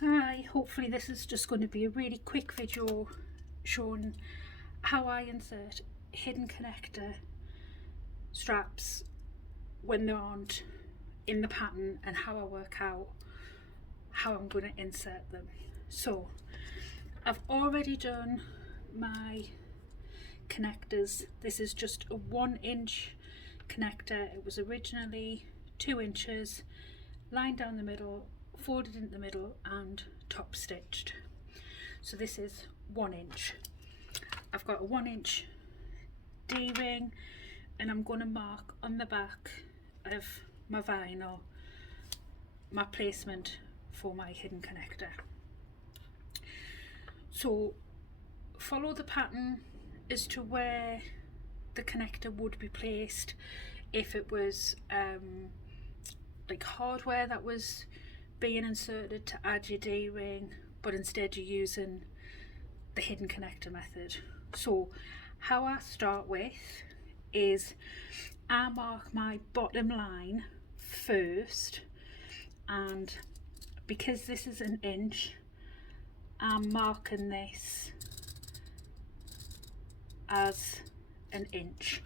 Hi, hopefully this is just going to be a really quick video showing how I insert hidden connector straps when they aren't in the pattern and how I work out how I'm going to insert them. So I've already done my connectors. This is just a 1-inch connector. It was originally 2 inches, lined down the middle, folded into the middle and top stitched. So this is 1 inch. I've got a 1-inch D-ring and I'm going to mark on the back of my vinyl my placement for my hidden connector. So follow the pattern as to where the connector would be placed if it was like hardware that was being inserted to add your D-ring, but instead you're using the hidden connector method. So how I start with is I mark my bottom line first, and because this is 1 inch, I'm marking this as 1 inch.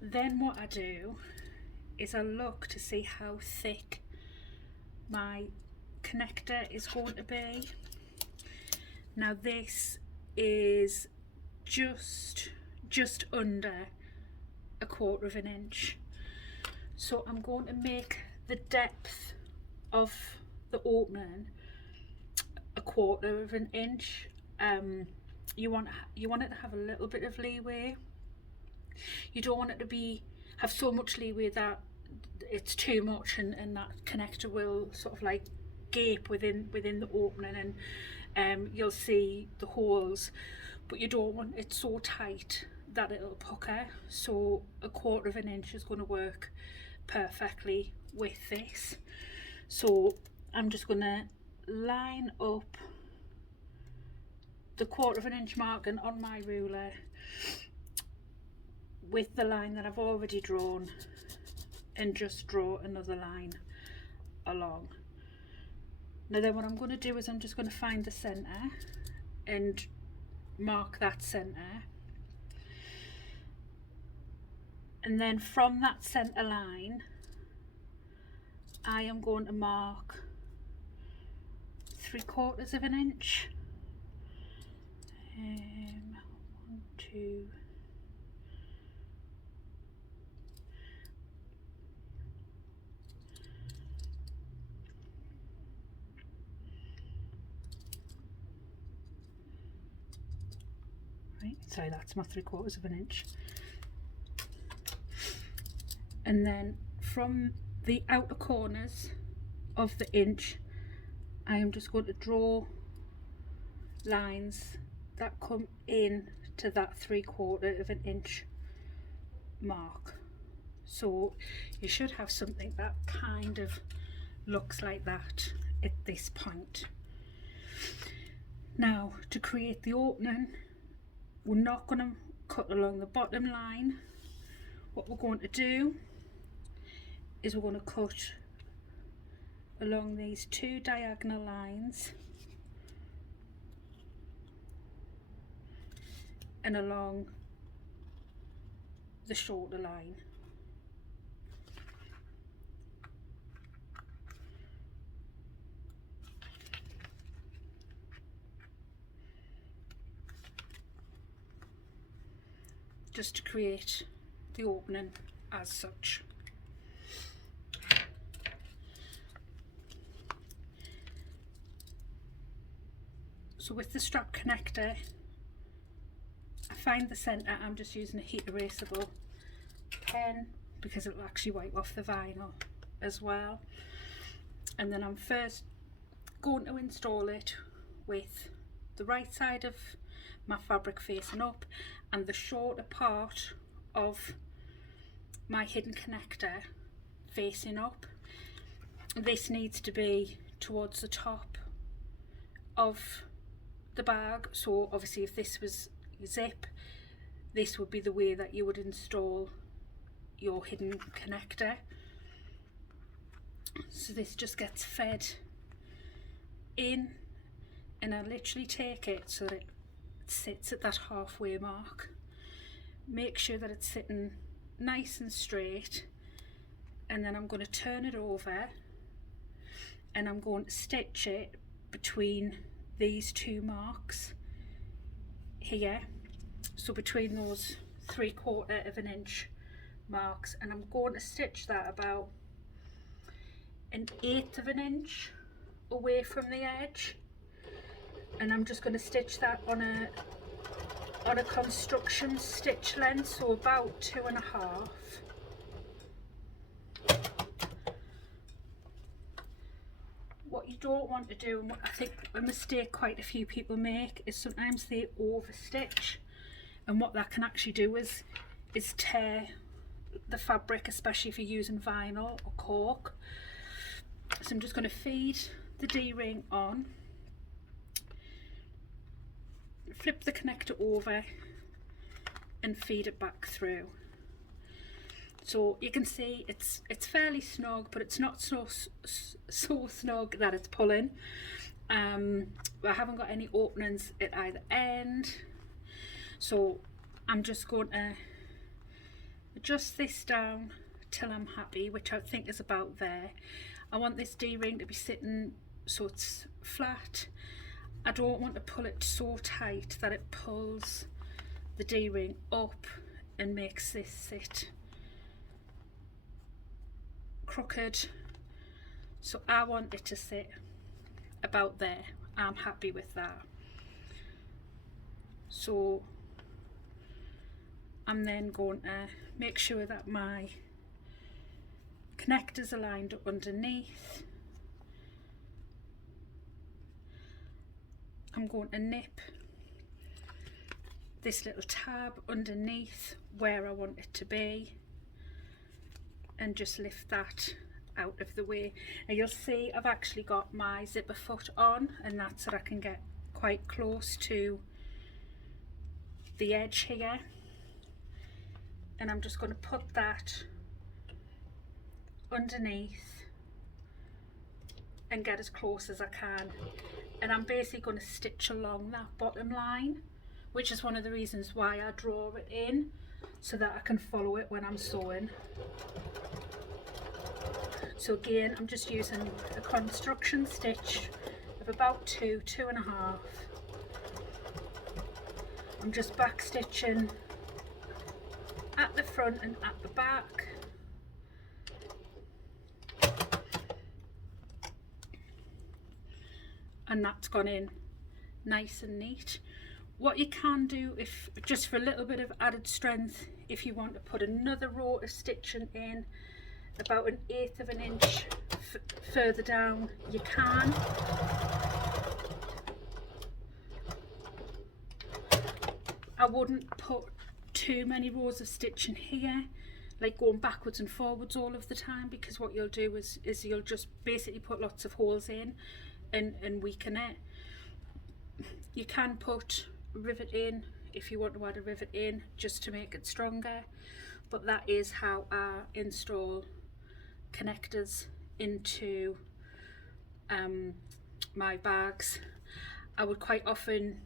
Then what I do is I look to see how thick my connector is going to be. Now this is just under 1/4 inch, so I'm going to make the depth of the opening 1/4 inch. You want it to have a little bit of leeway. You don't want it to have so much leeway that it's too much and that connector will sort of like gape within the opening and you'll see the holes, but you don't want it so tight that it'll pucker. So 1/4 inch is going to work perfectly with this. So I'm just going to line up the 1/4 inch marking on my ruler with the line that I've already drawn and just draw another line along. Now then what I'm going to do is I'm just going to find the center and mark that center, and then from that center line I am going to mark 3/4 inch. 1, 2, right, sorry, that's my 3/4 inch. And then from the outer corners of the inch I am just going to draw lines that come in to that 3/4 inch mark. So you should have something that kind of looks like that at this point. Now to create the opening, we're not going to cut along the bottom line. What we're going to do is we're going to cut along these 2 diagonal lines and along the shoulder line. Just to create the opening as such. So with the strap connector, I find the center. I'm just using a heat erasable pen because it will actually wipe off the vinyl as well. And then I'm first going to install it with the right side of my fabric facing up and the shorter part of my hidden connector facing up. This needs to be towards the top of the bag. So obviously if this was zip, this would be the way that you would install your hidden connector. So this just gets fed in, and I literally take it so that it sits at that halfway mark. Make sure that it's sitting nice and straight, and then I'm going to turn it over and I'm going to stitch it between these two marks here, so between those 3/4 of an inch marks, and I'm going to stitch that about 1/8 of an inch away from the edge, and I'm just going to stitch that on a construction stitch length, so about 2.5. What you don't want to do, and what I think a mistake quite a few people make, is sometimes they overstitch, and what that can actually do is tear the fabric, especially if you're using vinyl or cork. So I'm just going to feed the D-ring on, flip the connector over and feed it back through. So you can see it's fairly snug, but it's not so snug that it's pulling. I haven't got any openings at either end, so I'm just going to adjust this down till I'm happy, which I think is about there. I want this D-ring to be sitting so it's flat. I don't want to pull it so tight that it pulls the D-ring up and makes this sit crooked. So I want it to sit about there. I'm happy with that. So I'm then going to make sure that my connectors are lined up underneath. I'm going to nip this little tab underneath where I want it to be and just lift that out of the way. Now you'll see I've actually got my zipper foot on, and that's so I can get quite close to the edge here, and I'm just going to put that underneath and get as close as I can, and I'm basically going to stitch along that bottom line, which is one of the reasons why I draw it in, so that I can follow it when I'm sewing. So again, I'm just using a construction stitch of about 2.5. I'm just back stitching at the front and at the back. And that's gone in nice and neat. What you can do, if just for a little bit of added strength, if you want to put another row of stitching in about 1/8 of an inch further down, you can. I wouldn't put too many rows of stitching here, like going backwards and forwards all of the time, because what you'll do is you'll just basically put lots of holes in and weaken it. You can put rivet in if you want to add a rivet in just to make it stronger, but that is how I install connectors into my bags. I would quite often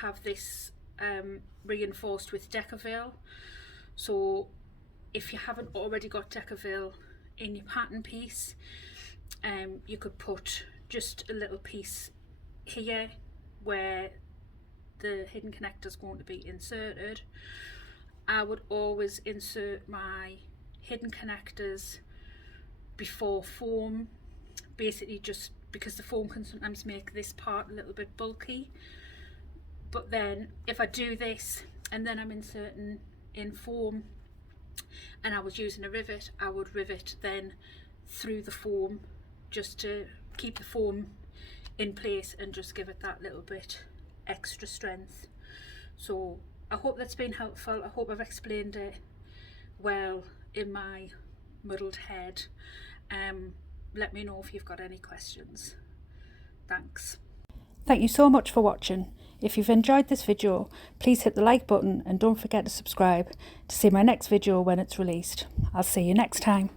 have this reinforced with Decaville, so if you haven't already got Decaville in your pattern piece, you could put just a little piece here where the hidden connector is going to be inserted. I would always insert my hidden connectors before foam, basically just because the foam can sometimes make this part a little bit bulky. But then if I do this and then I'm inserting in foam and I was using a rivet, I would rivet then through the foam just to keep the foam in place and just give it that little bit extra strength. So I hope that's been helpful. I hope I've explained it well in my muddled head. Let me know if you've got any questions. Thanks. Thank you so much for watching. If you've enjoyed this video, please hit the like button and don't forget to subscribe to see my next video when it's released. I'll see you next time.